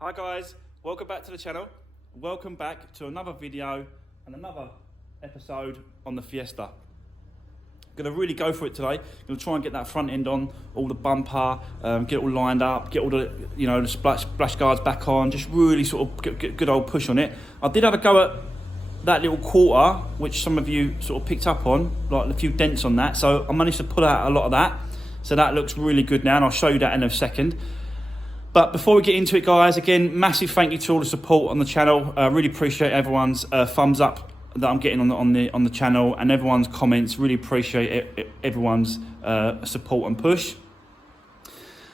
Hi guys, welcome back to the channel. Welcome back to another video and another episode on the Fiesta. Gonna really go for it today. Gonna try and get that front end on, all the bumper, get it all lined up, get all the the splash guards back on, just really sort of get good old push on it. I did have a go at that little quarter, which some of you sort of picked up on, like a few dents on that. So I managed to pull out a lot of that. So that looks really good now, and I'll show you that in a second. But before we get into it, guys, again, massive thank you to all the support on the channel. Really appreciate everyone's thumbs up that I'm getting on the channel, and everyone's comments. Really appreciate everyone's support and push.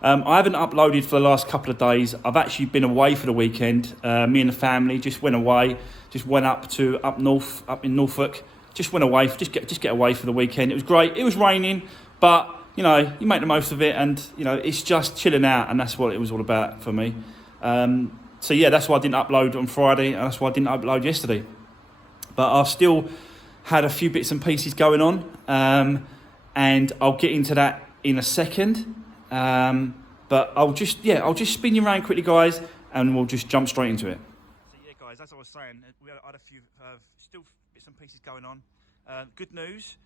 I haven't uploaded for the last couple of days. I've actually been away for the weekend. Me and the family just went away. Just went up north, up in Norfolk. Just went away, just get away for the weekend. It was great. It was raining, but you make the most of it, and it's just chilling out, and that's what it was all about for me. So yeah, that's why I didn't upload on Friday, and that's why I didn't upload yesterday. But I've still had a few bits and pieces going on, and I'll get into that in a second. But I'll just spin you around quickly, guys, and we'll just jump straight into it. So yeah, guys, as I was saying, we had a few still bits and pieces going on. Good news.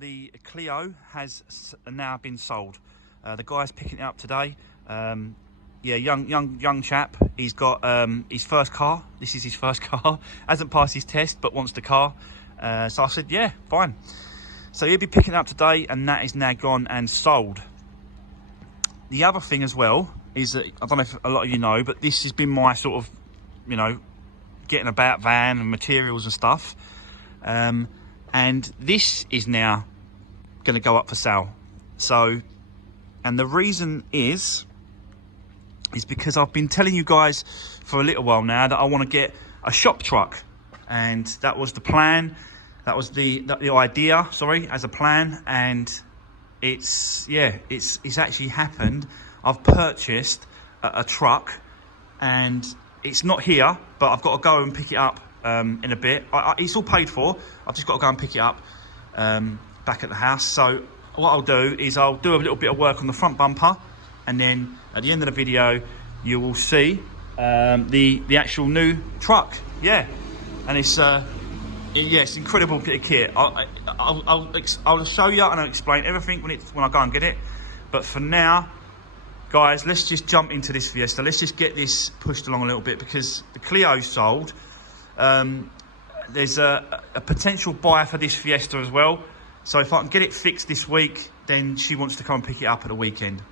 The Clio has now been sold. The guy's picking it up today. Yeah, young chap. He's got his first car. This is his first car. Hasn't passed his test, but wants the car. So I said, yeah, fine. So he'll be picking it up today, and that is now gone and sold. The other thing as well is that, I don't know if a lot of you know, but this has been my sort of, getting about van and materials and stuff. And this is now going to go up for sale. So, and the reason is because I've been telling you guys for a little while now that I want to get a shop truck, and that was the plan. That was the idea, sorry, as a plan, and it's actually happened. I've purchased a truck, and it's not here, but I've got to go and pick it up in a bit. It's all paid for. I've just got to go and pick it up back at the house. So what I'll do is I'll do a little bit of work on the front bumper, and then at the end of the video you will see the actual new truck. Yeah, and it's it's incredible bit of kit. I'll show you and I'll explain everything when I go and get it. But for now, guys, let's just jump into this Fiesta. Let's just get this pushed along a little bit, because the Clio's sold. There's a potential buyer for this Fiesta as well. So if I can get it fixed this week, then she wants to come and pick it up at the weekend.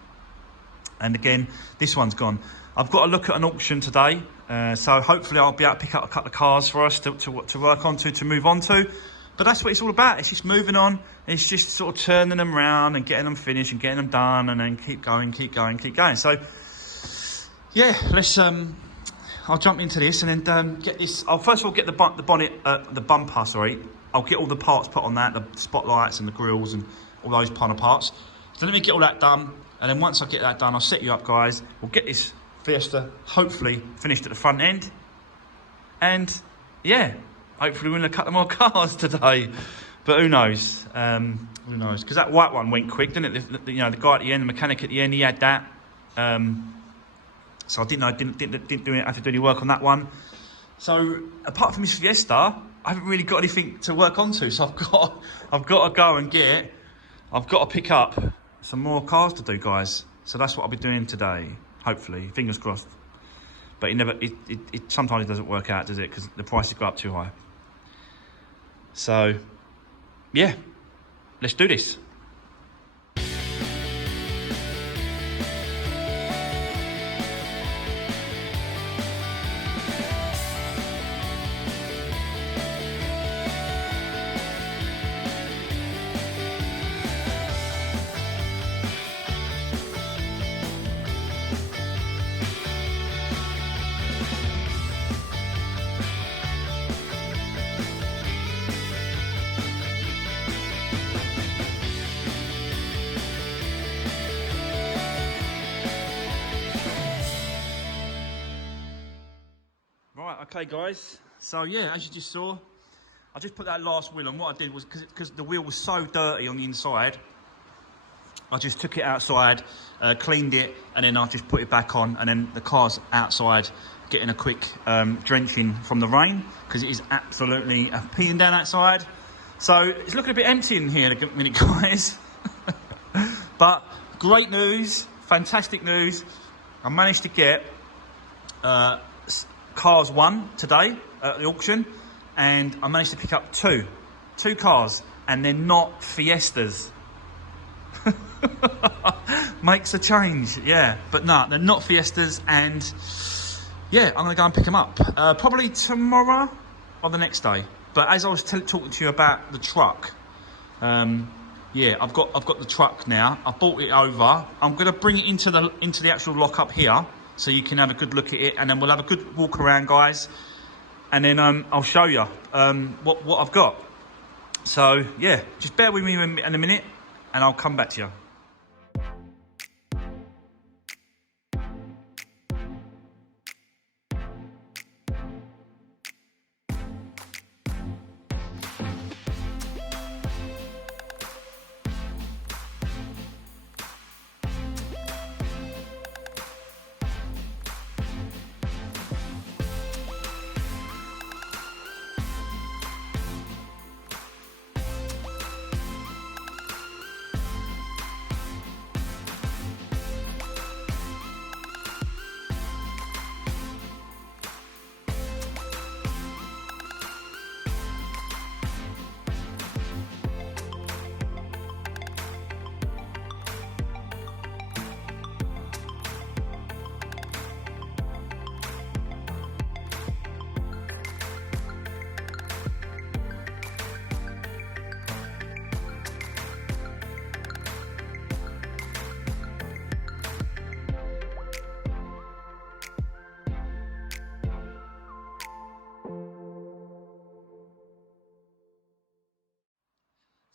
And again, this one's gone. I've got to look at an auction today. So hopefully I'll be able to pick up a couple of cars for us to work on to move on to. But that's what it's all about. It's just moving on. It's just sort of turning them around and getting them finished and getting them done, and then keep going. So yeah, let's I'll jump into this and then get this. I'll first of all get the bumper. Sorry, I'll get all the parts put on that, the spotlights and the grills and all those kind of parts. So let me get all that done, and then once I get that done, I'll set you up, guys. We'll get this Fiesta hopefully finished at the front end, and yeah, hopefully we're gonna cut more cars today. But who knows? Who knows? Because that white one went quick, didn't it? The guy at the end, the mechanic at the end, he had that. So I didn't have to do any work on that one. So apart from this Fiesta, I haven't really got anything to work onto. So I've got to go and I've got to pick up some more cars to do, guys. So that's what I'll be doing today. Hopefully, fingers crossed. But it sometimes it doesn't work out, does it? Because the prices go up too high. So yeah, let's do this. Right, okay guys, so yeah, as you just saw, I just put that last wheel on. What I did was, because the wheel was so dirty on the inside, I just took it outside, cleaned it, and then I just put it back on, and then the car's outside getting a quick drenching from the rain, because it is absolutely peeing down outside. So it's looking a bit empty in here in a minute, guys. But great news, fantastic news. I managed to get cars 1 today at the auction, and I managed to pick up two cars, and they're not Fiestas. Makes a change, yeah. But no, they're not Fiestas, and yeah, I'm gonna go and pick them up probably tomorrow or the next day. But as I was talking to you about the truck, yeah, I've got the truck now. I brought it over. I'm gonna bring it into the actual lockup here, so you can have a good look at it, and then we'll have a good walk around, guys. And then I'll show you what I've got. So yeah, just bear with me in a minute, and I'll come back to you.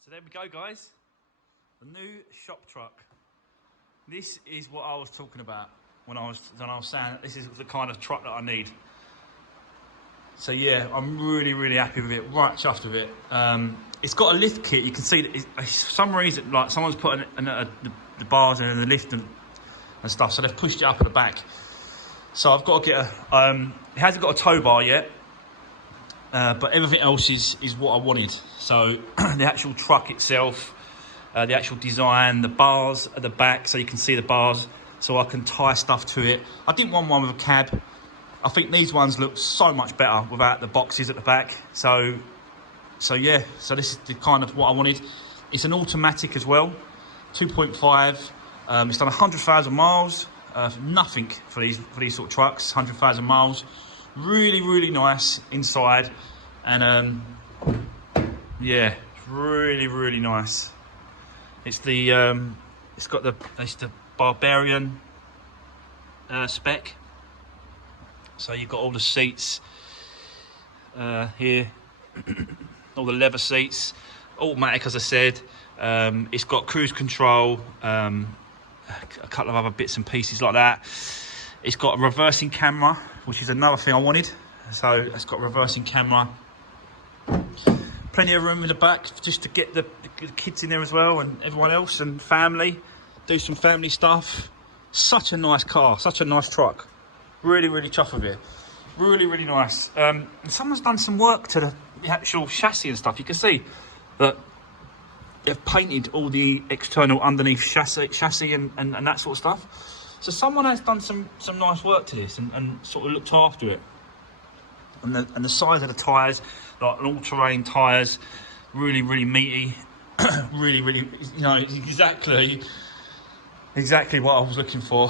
So there we go, guys. The new shop truck. This is what I was talking about when I was saying that this is the kind of truck that I need. So yeah, I'm really happy with it. Right chuffed with it. It's got a lift kit. You can see that for some reason, like someone's put the bars in the lift and stuff. So they've pushed it up at the back. So I've got to get a. It hasn't got a tow bar yet. But everything else is what I wanted. So the actual truck itself, the actual design, the bars at the back, so you can see the bars, so I can tie stuff to it. I didn't want one with a cab. I think these ones look so much better without the boxes at the back. So yeah, so this is the kind of what I wanted. It's an automatic as well, 2.5. It's done 100,000 miles. Nothing for these sort of trucks, 100,000 miles. Really nice inside, and yeah, really nice. It's the it's the Barbarian spec. So you've got all the seats here, all the leather seats, automatic as I said. It's got cruise control, a couple of other bits and pieces like that. It's got a reversing camera, which is another thing I wanted. So it's got a reversing camera. Plenty of room in the back just to get the kids in there as well, and everyone else and family. Do some family stuff. Such a nice car, such a nice truck. Really chuffed with it. Really nice. And someone's done some work to the actual chassis and stuff. You can see that they've painted all the external underneath chassis and that sort of stuff. So someone has done some nice work to this and sort of looked after it. And the size of the tyres, like all-terrain tyres, really meaty. really, you know, exactly what I was looking for.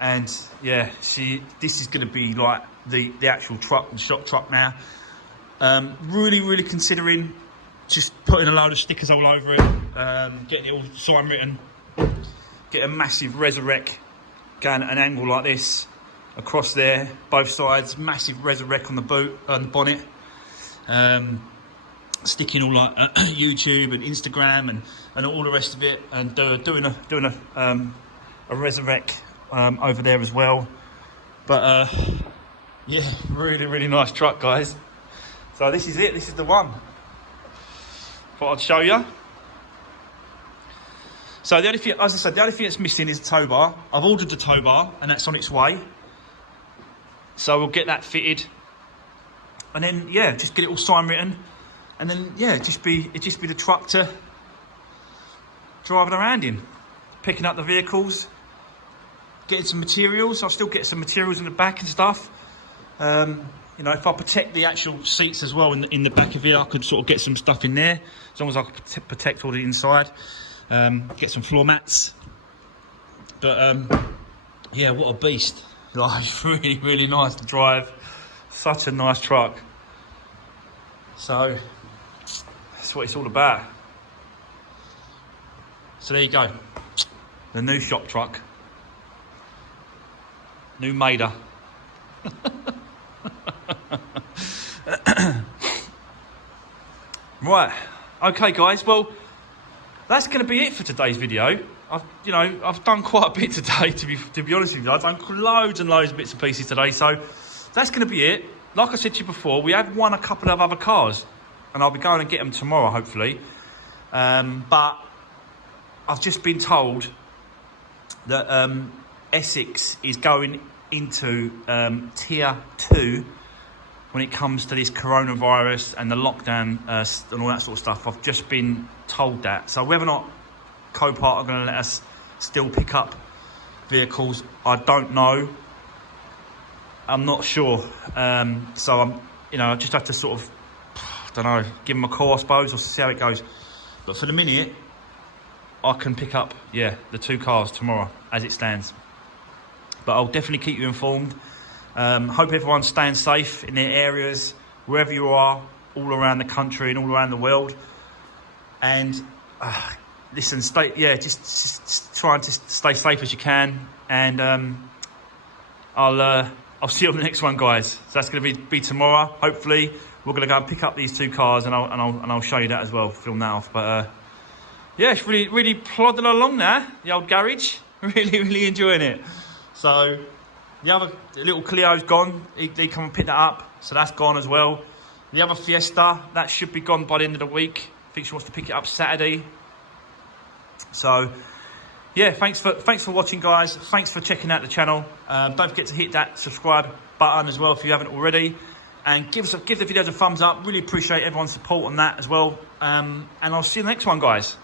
And yeah, this is going to be like the actual truck, the shop truck now. Really considering just putting a load of stickers all over it, getting it all sign written. Get a massive Resurwreck going at an angle like this across there, both sides. Massive Resurwreck on the boot, on the bonnet. Sticking all like YouTube and Instagram and all the rest of it, and doing a Resurwreck over there as well. But yeah, really nice truck, guys. So this is it. This is the one. Thought I'd show you. So the only thing, as I said, the only thing that's missing is the tow bar. I've ordered the tow bar and that's on its way. So we'll get that fitted. And then, yeah, just get it all signed written. And then, yeah, it'd just be the truck to driving around in. Picking up the vehicles. Getting some materials. I'll still get some materials in the back and stuff. You know, if I protect the actual seats as well in the back of it, I could sort of get some stuff in there. As long as I could protect all the inside. Get some floor mats. But, yeah, what a beast. Like, it's really, really nice to drive. Such a nice truck. So, that's what it's all about. So there you go. The new shop truck. New Maida. Right. Okay, guys. Well, that's going to be it for today's video. I've done quite a bit today, to be honest with you. I've done loads and loads of bits and pieces today. So that's going to be it. Like I said to you before, we have won a couple of other cars, and I'll be going and get them tomorrow, hopefully. But I've just been told that Essex is going into tier 2 when it comes to this coronavirus and the lockdown and all that sort of stuff. I've just been told that. So whether or not Copart are going to let us still pick up vehicles, I don't know. I'm not sure. So I just have to sort of, I don't know, give them a call, I suppose, or see how it goes. But for the minute, I can pick up, yeah, the 2 cars tomorrow as it stands. But I'll definitely keep you informed. Hope everyone's staying safe in their areas, wherever you are, all around the country and all around the world. And listen, just try and stay safe as you can. And I'll see you on the next one, guys. So that's going to be tomorrow. Hopefully, we're going to go and pick up these 2 cars, and I'll show you that as well. Film that off. But yeah, it's really plodding along now. The old garage, really enjoying it. So the other little Clio's gone. He come and pick that up, so that's gone as well. The other Fiesta, that should be gone by the end of the week. I think she wants to pick it up Saturday. So yeah, thanks for watching, guys. Thanks for checking out the channel. Don't forget to hit that subscribe button as well if you haven't already, and give the videos a thumbs up. Really appreciate everyone's support on that as well. And I'll see you in the next one, guys.